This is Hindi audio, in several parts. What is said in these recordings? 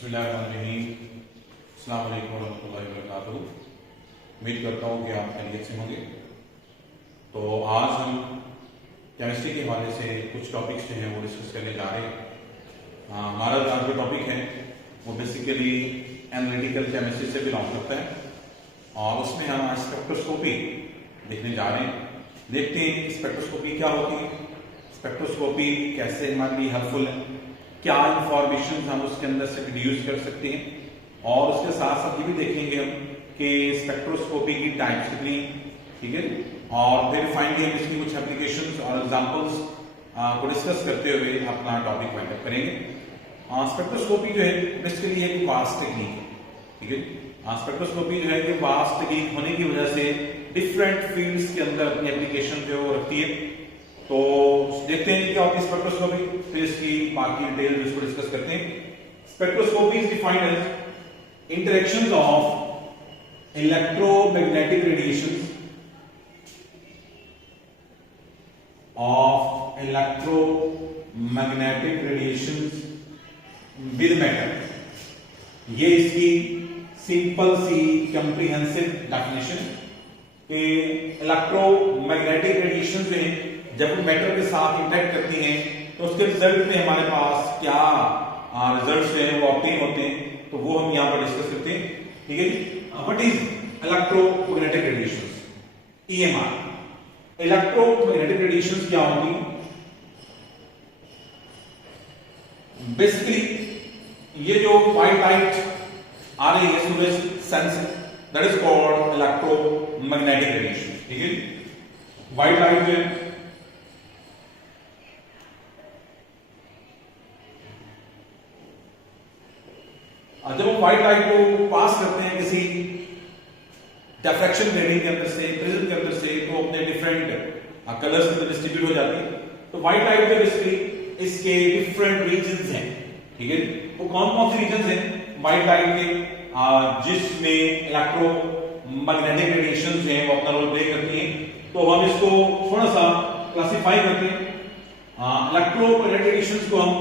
बिस्मिल्लाहिर्रहमानिर्रहीम। अस्सलाम वालेकुम वरहमतुल्लाहि वबरकातुहू। उम्मीद करता हूँ कि आप खैरियत से होंगे। तो आज हम केमिस्ट्री के हवाले से कुछ टॉपिक्स जो हैं वो डिस्कस करने जा रहे हैं। हमारा आज जो टॉपिक है वो बेसिकली एनालिटिकल केमिस्ट्री से बिलोंग करता है और उसमें हम आज स्पेक्ट्रोस्कोपी देखने जा रहे हैं। देखते हैं स्पेक्ट्रोस्कोपी क्या होती है, स्पेक्ट्रोस्कोपी कैसे हमारे लिए हेल्पफुल है, क्या इंफॉर्मेशन हम उसके अंदर से डिड्यूस कर सकते हैं और उसके साथ साथ ये भी देखेंगे हम कि स्पेक्ट्रोस्कोपी की टाइप्स कितनी, ठीक है, और फिर फाइनली हम इसकी कुछ एप्लीकेशंस और एग्जांपल्स को डिस्कस करते हुए अपना टॉपिक वाइंड अप करेंगे। स्पेक्ट्रोस्कोपी जो है बेसिकली एक वास्ट टेक्निक है, ठीक है। स्पेक्ट्रोस्कोपी जो है कि वास्ट टेक्निक होने की वजह से डिफरेंट फील्ड्स के अंदर अपनी एप्लीकेशन जो है वो रखती है। तो देखते हैं क्या होती है स्पेक्ट्रोस्कोपी, फिर इसकी बाकी डिटेल इसको डिस्कस करते हैं। Spectroscopy is defined as interactions of electromagnetic radiations with matter. ये इसकी सिंपल सी कंप्रीहेंसिव डेफिनेशन कि इलेक्ट्रोमैग्नेटिक रेडिएशन जो है जब मैटर के साथ इंटरेक्ट करती हैं तो उसके रिजल्ट में हमारे पास क्या रिजल्ट्स जो है वो ऑब्टेन होते हैं, तो वो हम यहाँ पर डिस्कस करते हैं, ठीक है जी। What is electromagnetic radiations, EMR। Electromagnetic radiations क्या होंगी? बेसिकली ये जो व्हाइट लाइट आ रही है सूरज सन से, that is called electromagnetic radiation, ठीक है। व्हाइट लाइट जो है जब हम व्हाइट लाइट को पास करते हैं किसी डिफ्रैक्शन ग्रेडिंग के अंदर से, प्रिज्म के अंदर से, तो अपने डिफरेंट कलर्स के अंदर डिस्ट्रीब्यूट हो जाती है। तो व्हाइट लाइट जो बेसिकली इसके डिफरेंट रीजंस हैं, ठीक है। वो कौन कौन से रीजंस हैं व्हाइट लाइट के जिसमें इलेक्ट्रोमैग्नेटिक रेडिएशन जो है वो अपना रोल प्ले करती हैं? तो हम इसको थोड़ा सा क्लासिफाई करते हैं। इलेक्ट्रोमैग्नेटिक रेडिएशन को हम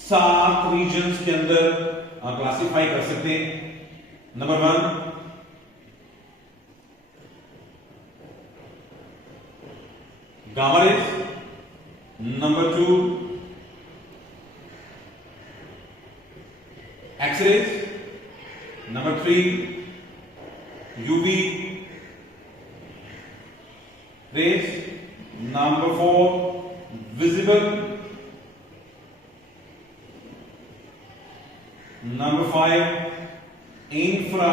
7 रीजन्स के अंदर क्लासिफाई कर सकते हैं। Number 1 gamma rays, number 2 X rays, number 3 UV rays, number 4 visible, number 5 infra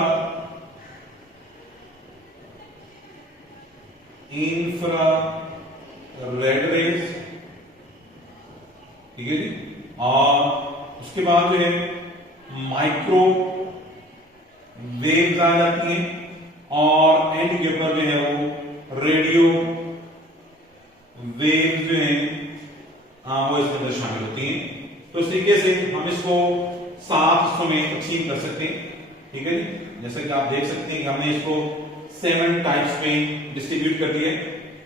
red rays, ठीक है जी। और उसके बाद जो है माइक्रो वेव्स आ जाती हैं और एंड के ऊपर जो है वो रेडियो वेव जो है वो इसके अंदर शामिल होती हैं। तो इस तरीके से हम इसको 7 हिस्सों में तकसीम कर सकते हैं, ठीक है जी। जैसे कि आप देख सकते हैं कि हमने इसको 7 टाइप्स में डिस्ट्रीब्यूट कर दिया है।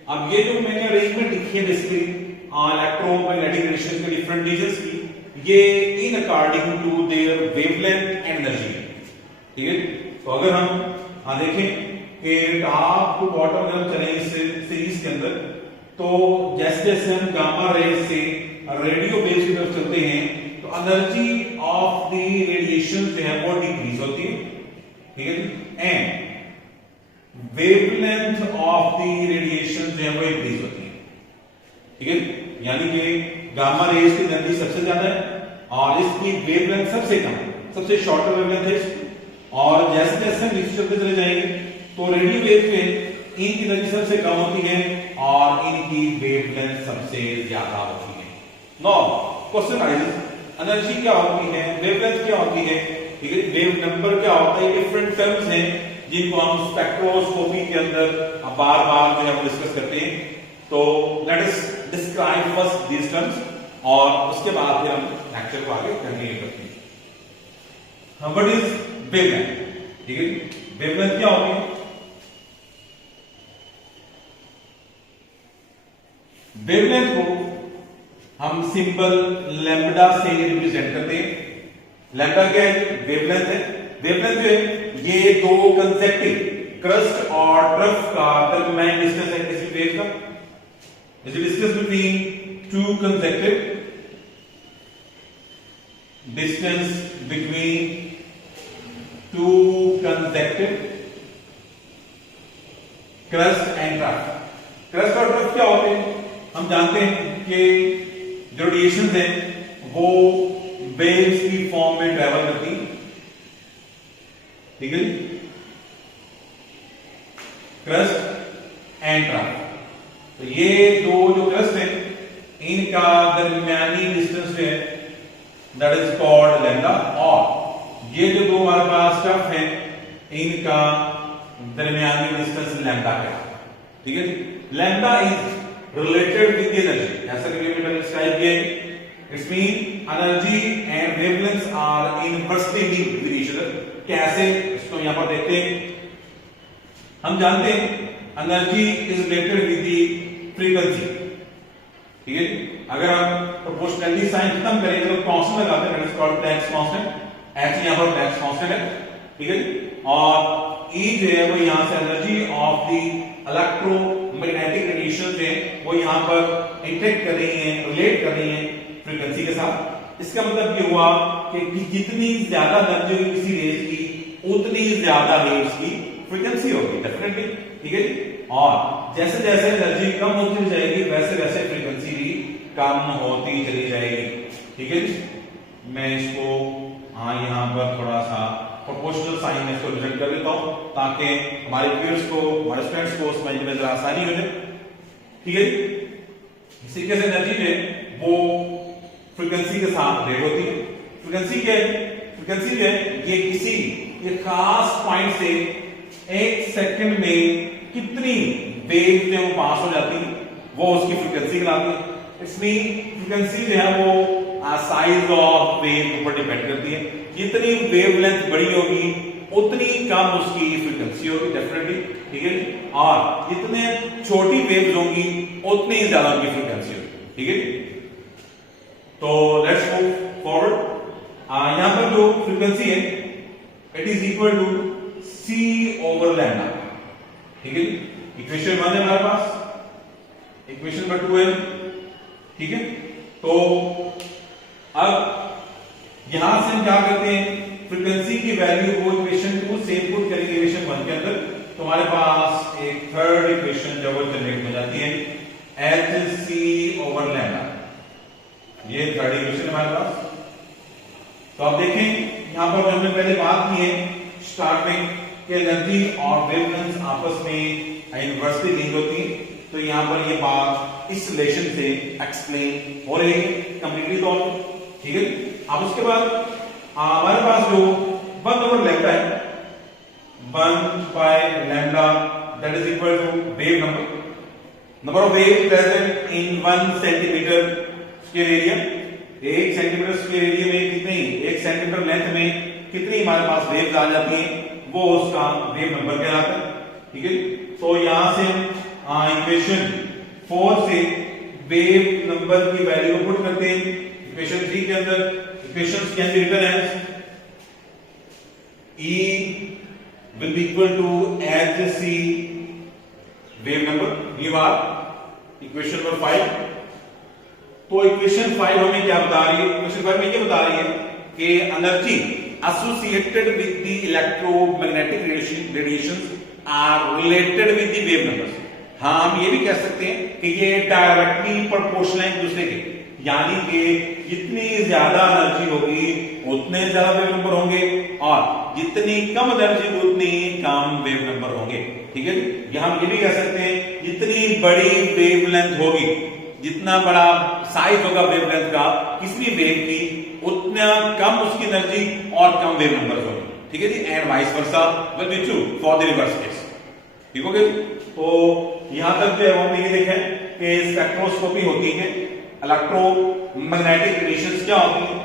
अब ये जो मैंने अरेंजमेंट लिखी है बेसिकली इलेक्ट्रोमैग्नेटिक रेडिएशन के डिफरेंट रीजंस की, ये इन according to their wavelength and energy, ठीक है। तो अगर हम देखें कि टॉप टू बॉटम अगर चलें इस सीरीज के अंदर, तो जैसे जैसे हम गामा रेज से रेडियो वेव्स की तरफ चलते हैं तो एनर्जी ऑफ द रेडिएशन जो है वो डिक्रीज होती है, ठीक है जी। And wavelength of the radiation जो है वो इंक्रीज होती है, ठीक है। यानी कि गामा रेज की एनर्जी सबसे ज्यादा है और इसकी वेवलेंथ सबसे कम है, सबसे शॉर्टर वेवलेंथ है इसकी। और जैसे जैसे हम नीचे चलते चले जाएंगे तो रेडियो वेव में इनकी एनर्जी सबसे कम होती है और इनकी वेवलेंथ सबसे ज्यादा होती है। नाउ क्वेश्चन आइज, एनर्जी क्या होती है, वेवलेंथ क्या होती है, ठीक है, वेव नंबर क्या होता है, डिफरेंट टर्म्स हैं जिनको हम स्पेक्ट्रोस्कोपी के अंदर बार बार जो है डिस्कस करते हैं। तो लेट अस डिस्क्राइब फर्स्ट दीस टर्म्स और उसके बाद फिर हम लेक्चर को आगे कंटिन्यू करते हैं। व्हाट इज वेवलेंथ, ठीक है। वेवलेंथ क्या होती है? वेवलेंथ को हम सिंबल लैम्ब्डा से रिप्रेजेंट करते हैं। लैम्डा क्या है? वेवलेंथ है। वेवलेंथ जो है ये दो कंसेक्टिव क्रस्ट और ट्रफ का दरमियान डिस्टेंस है किसी वेव का, is the distance between two consecutive distance between two consecutive crust and trough। crust और trough क्या होते हैं? हम जानते हैं कि जो रेडिएशन है वो वेव्स की फॉर्म में ट्रेवल करती है, ठीक है जी, क्रस्ट एंड ट्रफ। तो ये दो जो क्रस्ट है इनका दरमियानी डिस्टेंस जो है दैट इज कॉल्ड लैम्डा, और ये जो दो हमारे पास ट्रफ है इनका दरमियानी डिस्टेंस लैम्डा है, ठीक है। Lambda is related with energy, ऐसा कि मैंने डिस्क्राइब किया है। It's mean energy and wavelengths are inversely linked with each other. कैसे, इसको यहां पर देखते हैं। हम जानते हैं energy is related with the frequency, ठीक है। अगर हम प्रोपोर्शनलिटी साइन खत्म करेंगे तो कांस्टेंट लगाते हैं, that is called Planck's constant. H यहां पर प्लैंक्स कांस्टेंट है, ठीक है। और ई जो है वो यहां से energy of the electromagnetic radiation जो है वो यहां पर इंटरेक्ट कर रही है, रिलेट कर रही है फ्रीक्वेंसी के साथ। इसका मतलब ये हुआ कि जितनी ज्यादा एनर्जी होगी किसी रेज की उतनी ज्यादा वेव्स की फ्रीक्वेंसी होगी, डेफिनेटली, ठीक है। और जैसे जैसे एनर्जी कम होती जाएगी वैसे वैसे फ्रीक्वेंसी भी कम होती चली जाएगी, ठीक है। मैं इसको यहाँ पर थोड़ा सा प्रोपोर्शनल साइन में इसको रिप्रेजेंट कर देता हूं ताकि हमारे व्यूअर्स को, हमारे स्टूडेंट्स को समझने में जरा आसानी हो जाए, ठीक है। इसी तरीके से एनर्जी जो है वो फ्रीक्वेंसी के साथ रिलेट होती है। फ्रीक्वेंसी क्या है? फ्रीक्वेंसी जो है ये किसी एक खास पॉइंट से एक सेकंड में कितनी वेव जो पास हो जाती है वो उसकी फ्रीक्वेंसी कहलाती है। इट्स मीन फ्रीक्वेंसी जो है वो साइज ऑफ वेव के ऊपर डिपेंड करती है। जितनी वेवलेंथ बड़ी होगी उतनी कम उसकी फ्रीक्वेंसी होगी, डेफिनेटली, ठीक है। और जितने छोटी वेव्स होंगी उतनी ज्यादा उनकी फ्रीक्वेंसी होगी, ठीक है। तो लेट्स मूव फॉरवर्ड। यहां पर जो फ्रीक्वेंसी है it is equal to c over lambda, ठीक है। इक्वेशन 1 है हमारे पास, इक्वेशन नंबर 2 है, ठीक है। तो अब यहां से हम क्या करते हैं, फ्रीक्वेंसी की वैल्यू को इक्वेशन 2 से पुट करेंगे इक्वेशन 1 के अंदर, तो हमारे पास एक थर्ड इक्वेशन जो वो जनरेट हो जाती है hc ओवर लैम्डा। ये थर्ड इक्वेशन हमारे पास। तो आप देखें यहां पर हमने पहले बात की है स्टार्ट में कि एनर्जी और वेवलेंथ आपस में इनवर्सली लिंक होती है। तो यहां पर ये बात इस रिलेशन से एक्सप्लेन हो रही है कंप्लीटली तौर पे, ठीक है। अब उसके बाद हमारे पास जो 1 ओवर लैम्डा है, 1 by lambda that is equal to wave number of wave present in 1 centimetre square area. 1 centimetre square area में कितनी, 1 सेंटीमीटर लेंथ में कितनी हमारे पास वेव्स आ जाती हैं वो उसका वेव नंबर कहलाता है, ठीक है। तो यहां से इक्वेशन 4 से वेव नंबर की वैल्यू पुट करते हैं इक्वेशन 3 के अंदर। Equations can be written as E will be equal to hc wave number, ये बात इक्वेशन नंबर 5। तो इक्वेशन 5 हमें क्या बता रही है? इक्वेशन 5 में ये बता रही है कि energy associated with the electromagnetic radiations are related with the wave numbers। हाँ, हम ये भी कह सकते हैं कि ये डायरेक्टली प्रोपोर्शनल है एक दूसरे के, यानी कि जितनी ज्यादा एनर्जी होगी उतने ज्यादा वेव नंबर होंगे और जितनी कम एनर्जी उतनी कम वेव नंबर होंगे, ठीक है। यहां हम ये भी कह सकते हैं जितनी बड़ी वेवलेंथ होगी, जितना बड़ा साइज होगा वेवलेंथ का किसी भी वेव की, उतना कम उसकी एनर्जी और कम वेव नंबर होगी, ठीक है जी। And vice versa will be true for the reverse case, ठीक हो गया। तो यहां तक जो है हमने ये देखा है कि स्पेक्ट्रोस्कोपी होती है, इलेक्ट्रोमैग्नेटिक रेडिएशंस क्या होती है,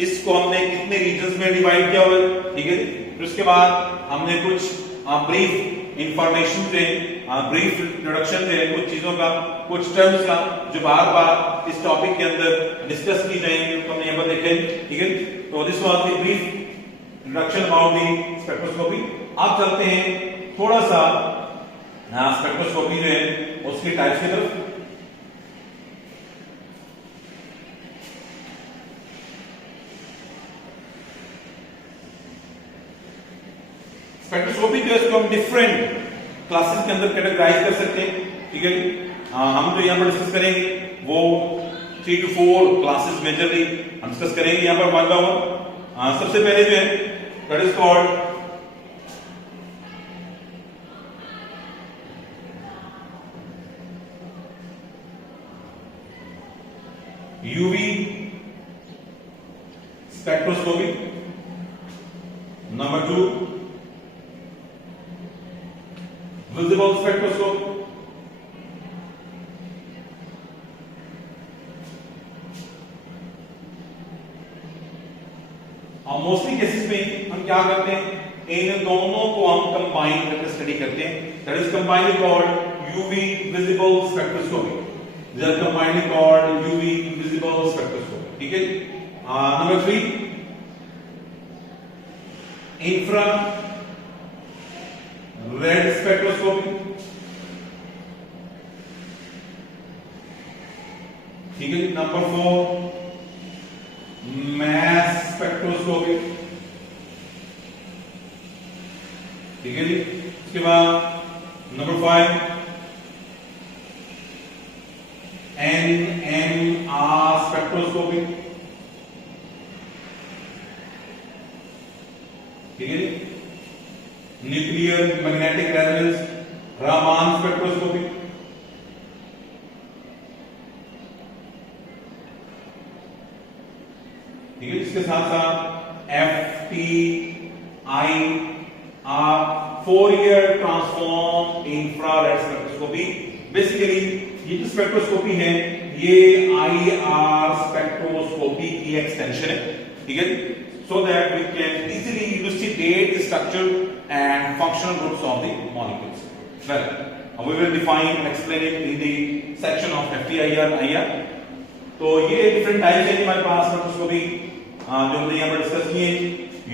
इसको हमने कितने रीजन्स में डिवाइड किया हुआ है, ठीक है। फिर उसके बाद हमने कुछ ब्रीफ इंफॉर्मेशन पे ब्रीफ इंट्रोडक्शन है कुछ चीजों का, कुछ टर्म्स का जो बार बार इस टॉपिक के अंदर डिस्कस की जाएंगी, तो हमने यहाँ पर देखे, ठीक है। तो this was the brief introduction about the spectroscopy. अब चलते हैं थोड़ा सा स्पेक्ट्रोस्कोपी जो है उसकी टाइप्स की तरफ। स्पेक्ट्रोस्कोपी जो है इसको हम डिफरेंट क्लासेस के अंदर कैटेगराइज कर सकते हैं, ठीक है। हम जो यहाँ पर डिस्कस करेंगे वो 3 to 4 क्लासेस मेजरली हम डिस्कस करेंगे यहाँ पर वन बाय वन। सबसे पहले जो है that is called UV spectroscopy, number 2 visible spectroscope, और मोस्टली केसेस में हम क्या करते हैं, इन दोनों को हम कंबाइन करके स्टडी करते हैं, that is combinedly called UV visible spectroscopy. They are combinedly called UV visible spectroscopy, ठीक है। नंबर 3 इंफ्रा रेड स्पेक्ट्रोस्कोपी, ठीक है। नंबर 4 मैस स्पेक्ट्रोस्कोपी, ठीक है जी। उसके बाद नंबर 5 NMR स्पेक्ट्रोस्कोपी, ठीक है। न्यूक्लियर मैग्नेटिक रेजोनेंस रामान स्पेक्ट्रोस्कोपी, ठीक है। इसके साथ साथ FTIR Fourier transform infrared spectroscopy. Basically ये जो स्पेक्ट्रोस्कोपी है ये IR स्पेक्ट्रोस्कोपी की एक्सटेंशन है, ठीक है। So that we can easily elucidate the structure and functional groups of the molecules. Well we will define and explain it in the section of FTIR IR। तो ये डिफरेंट टाइप्स है हमारे पास स्पेक्ट्रोस्कोपी जो हमने यहाँ पर डिस्कस किए,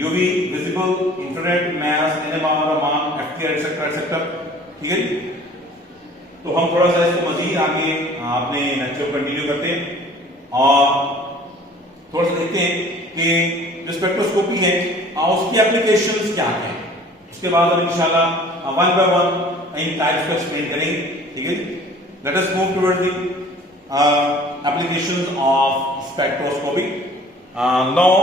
UV visible, infrared, mass, NMR, Raman, FTIR etcetera etcetera, ठीक है। तो हम थोड़ा सा इसको मजीद आगे अपने लेक्चर कंटिन्यू करते हैं और थोड़ा सा देखते हैं कि जो स्पेक्ट्रोस्कोपी है उसकी एप्लीकेशंस क्या हैं। उसके बाद हम इंशाल्लाह one by one in types को एक्सप्लेन करेंगे, ठीक है। Let us move towards the applications of spectroscopy. Now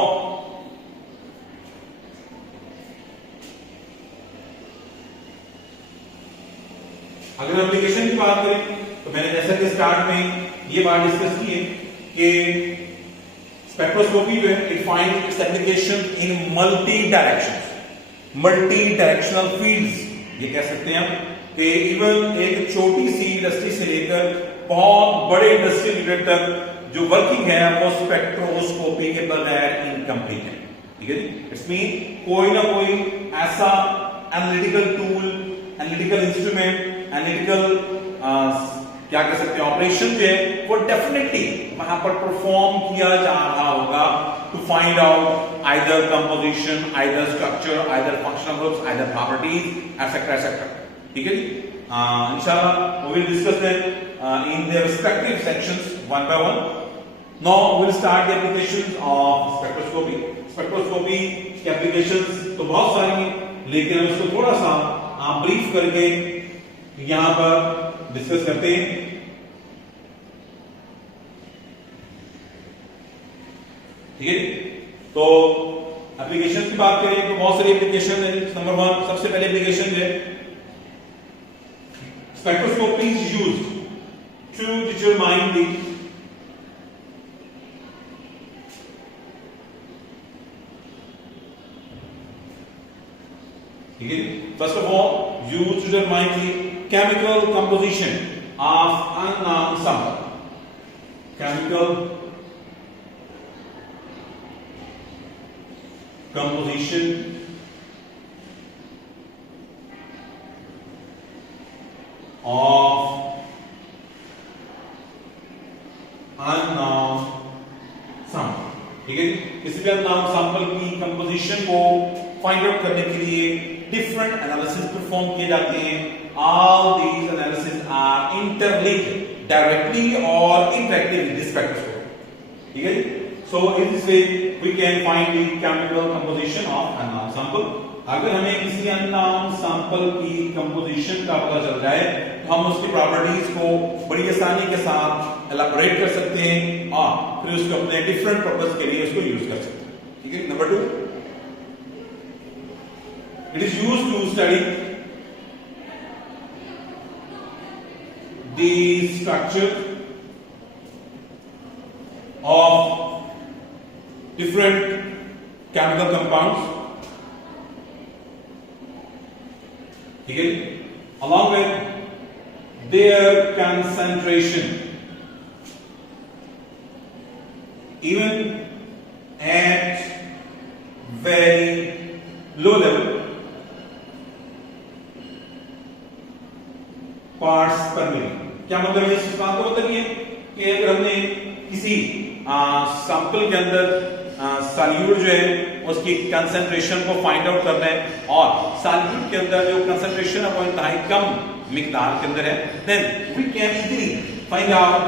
अगर एप्लीकेशन की बात करें तो मैंने जैसा कि स्टार्ट में ये बात डिस्कस की है कि स्पेक्ट्रोस्कोपी जो है it find its application in multi directional fields. ये कह सकते हैं हम कि इवन एक छोटी सी इंडस्ट्री से लेकर बहुत बड़े इंडस्ट्रियल यूनिट तक जो वर्किंग है वो स्पेक्ट्रोस्कोपी के बगैर इनकम्प्लीट है, ठीक है। इट्स मीन कोई ना कोई ऐसा analytical tool, analytical instrument, analytical क्या कह सकते हैं ऑपरेशन जो है वो डेफिनेटली वहां पर परफॉर्म किया जा रहा होगा to find out either composition, either structure, either functional groups, either properties etcetera etcetera, ठीक है। इंशाल्लाह we will discuss them in their respective sections one by one. Now we will start the applications of spectroscopy. Spectroscopy की एप्लीकेशंस तो बहुत सारी हैं, लेकिन हम इसको थोड़ा सा ब्रीफ करके यहां पर डिस्कस करते हैं, ठीक है। तो एप्लीकेशन की बात करें तो बहुत सारी एप्लीकेशन है। नंबर 1 सबसे पहले एप्लीकेशन है spectroscopy is used to determine the first of all used to determine the chemical composition of unknown sample. Chemical composition किसी भी अननोन सैंपल की कंपोजिशन को फाइंड आउट करने के लिए डिफरेंट एनालिसिस परफॉर्म किए जाते हैं। All these analysis are interlinked directly और इनडायरेक्टली विद दिस स्पेक्ट्रोस्कोप। ठीक है जी। So in this way we can find the chemical composition of unknown sample. अगर हमें किसी अननोन सैंपल की कंपोजिशन का पता चल जाए तो हम उसकी प्रॉपर्टीज को बड़ी आसानी के साथ एलैबोरेट कर सकते हैं और फिर उसको अपने डिफरेंट पर्पस के लिए उसको यूज कर सकते हैं। ठीक है। Number 2, it is used to study the structure of different chemical compounds, ठीक है, along with their concentration, even at very low level, parts per million। क्या मतलब है इस बात का मतलब ये कि अगर हमने किसी सैंपल के अंदर सॉल्यूट जो है उसकी कंसंट्रेशन को फाइंड आउट करना है और सॉल्यूट के अंदर जो कंसंट्रेशन है वो इंतहाई कम मिकदार के अंदर है, then we can easily find out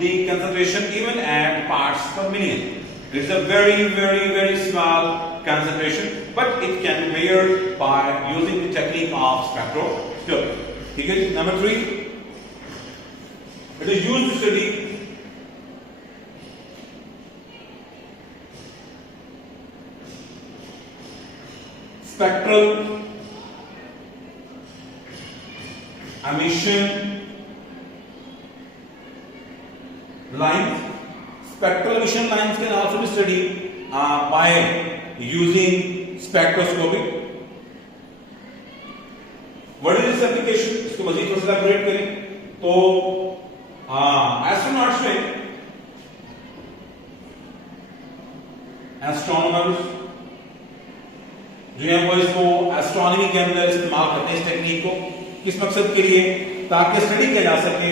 the concentration even at parts per million. It is a very small concentration but it can be measured by using the technique of spectroscopy। ठीक है। Number 3, it is used to study spectral emission lines। Spectral emission lines can also be studied by using spectroscopy। What is this application? इसको मजीद थोड़ा सा elaborate करें तो एस्ट्रोनॉट्स में एस्ट्रोनॉमर्स जो है वो इसको एस्ट्रोनॉमी के अंदर इस्तेमाल करते हैं इस टेक्निक को। किस मकसद के लिए? ताकि स्टडी किया जा सके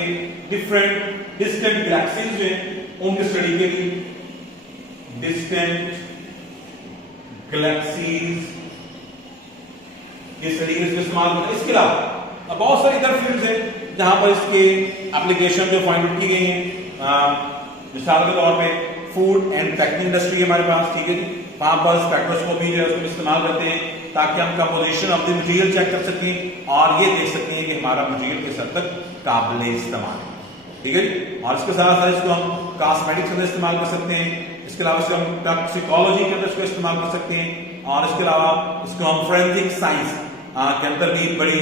डिफरेंट डिस्टेंट गैलेक्सीज जो हैं उनकी स्टडी के लिए। डिस्टेंट गैलेक्सीज की स्टडी में इसको इस्तेमाल करते हैं। इसके अलावा बहुत सारी इधर फील्ड्स हैं जहां पर इसके एप्लीकेशन जो फाइंड आउट की गई हैं। मिसाल के तौर पे फूड एंड पैकेजिंग इंडस्ट्री हमारे पास, ठीक है जी, वहां पर स्पेक्ट्रोस्कोपी जो है उसको इस्तेमाल करते हैं ताकि हम composition of the material check कर सकें और ये देख सकते हैं कि हमारा मटेरियल किस हद तक काबिल इस्तेमाल है। ठीक है। और इसके साथ साथ इसको हम कॉस्मेटिक्स के अंदर इस्तेमाल कर सकते हैं। इसके अलावा इसको हम टॉक्सिकोलॉजी के अंदर इसको इस्तेमाल कर सकते हैं और इसके अलावा इसको हम फोरेंसिक साइंस के अंदर भी बड़ी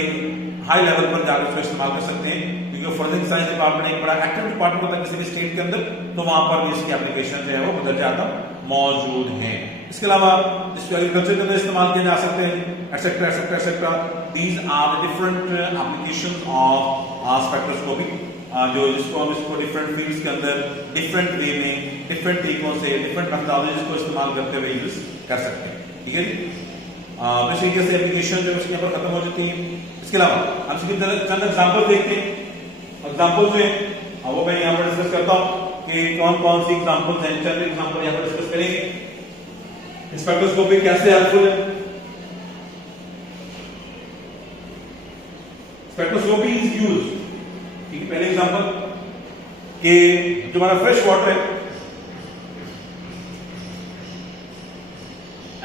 हाई लेवल पर जाकर इसको इस्तेमाल कर सकते हैं, क्योंकि फोरेंसिक साइंस डिपार्टमेंट एक बड़ा एक्टिव डिपार्टमेंट होता है किसी भी स्टेट के अंदर, तो वहां पर भी इसकी एप्लीकेशन जो है वो बहुत ज्यादा मौजूद है। इसके अलावा इसको एग्रीकल्चर के अंदर इस्तेमाल किया जा सकते हैं, etcetera etcetera etcetera. These are the different applications of spectroscopy जो जिसको हम इसको डिफरेंट फील्ड्स के अंदर डिफरेंट वे में डिफरेंट तरीकों से डिफरेंट मेथोडोलॉजीज को इस्तेमाल करते हुए यूज कर सकते हैं। ठीक है जी। इस तरीके से एप्लीकेशन जो इसके ऊपर खत्म हो जाती है। इसके अलावा हम चंद एग्जांपल देखते हैं। एग्जांपल जो है वो मैं यहाँ पर डिस्कस करता हूँ कि कौन कौन सी एग्जांपल्स हैं। चंद एग्जांपल यहाँ पर डिस्कस करेंगे। स्पेक्ट्रोस्कोपी कैसे हेल्पफुल है। स्पेक्ट्रोस्कोपी इज यूज्ड, ठीक है। पहले एग्जांपल कि जो हमारा फ्रेश वाटर है,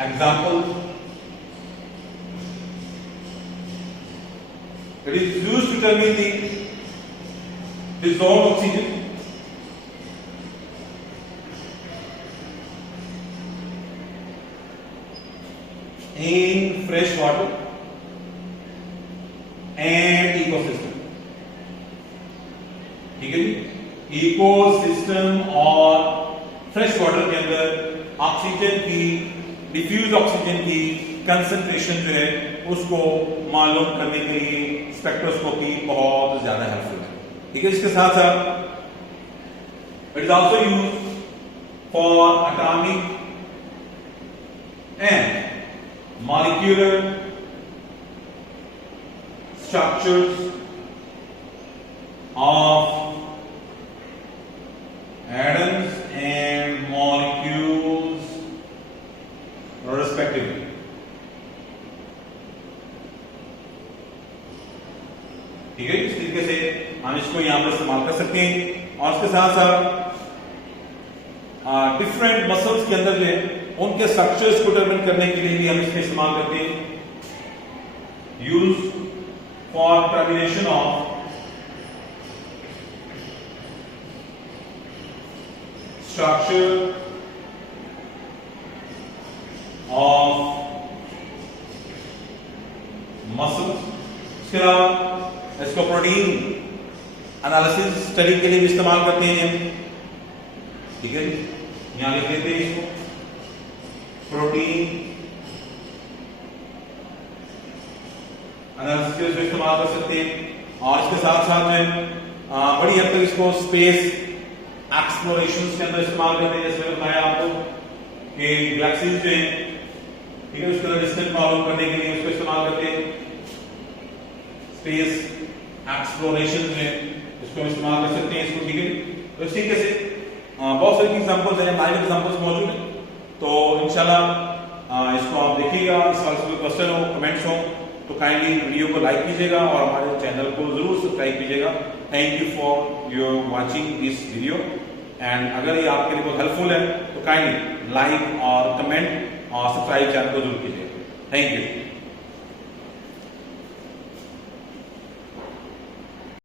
example it is used to determine the dissolved oxygen in fresh water and ecosystem। ठीक है जी। इकोसिस्टम और फ्रेश वाटर के अंदर ऑक्सीजन की डिफ्यूज ऑक्सीजन की कंसंट्रेशन जो है उसको मालूम करने के लिए स्पेक्ट्रोस्कोपी बहुत ज्यादा हेल्पफुल है। ठीक है। इसके साथ साथ it is also used for atomic and molecular structures of atoms and molecules हम इसको यहाँ पर इस्तेमाल कर सकते हैं। और इसके साथ साथ डिफरेंट मसल्स के अंदर जो है उनके स्ट्रक्चर्स को डिटरमाइन करने के लिए भी हम इसका इस्तेमाल करते हैं। Use for termination of structure of muscle. इसके अलावा इसको प्रोटीन एनालिसिस स्टडी के लिए भी इस्तेमाल करते हैं हम, ठीक है। यहां लिख लेते हैं इसको, प्रोटीन एनालिसिस में इस्तेमाल कर सकते हैं। और इसके साथ साथ में बड़ी हद तक इसको स्पेस एक्सप्लोरेशन के अंदर इस्तेमाल करते हैं। जैसे बताया आपको कि गैलेक्सीज जो है, ठीक है, उसके अंदर डिस्टेंस मालूम करने के लिए उसको इस्तेमाल करते हैं। स्पेस एक्सप्लोरेशन में इसको इस्तेमाल कर सकते हैं इसको, ठीक है। तो इसी तरीके से बहुत सारी एग्जांपल्स हैं, लाइव एग्जांपल्स मौजूद हैं। तो इंशाल्लाह इसको आप देखिएगा। इस वाले कोई क्वेश्चन हो, कमेंट्स हो तो काइंडली वीडियो को लाइक कीजिएगा और हमारे चैनल को जरूर सब्सक्राइब कीजिएगा। Thank you for your watching this video. And अगर ये आपके लिए बहुत हेल्पफुल है तो काइंडली लाइक और कमेंट और सब्सक्राइब चैनल को जरूर कीजिएगा। Thank you.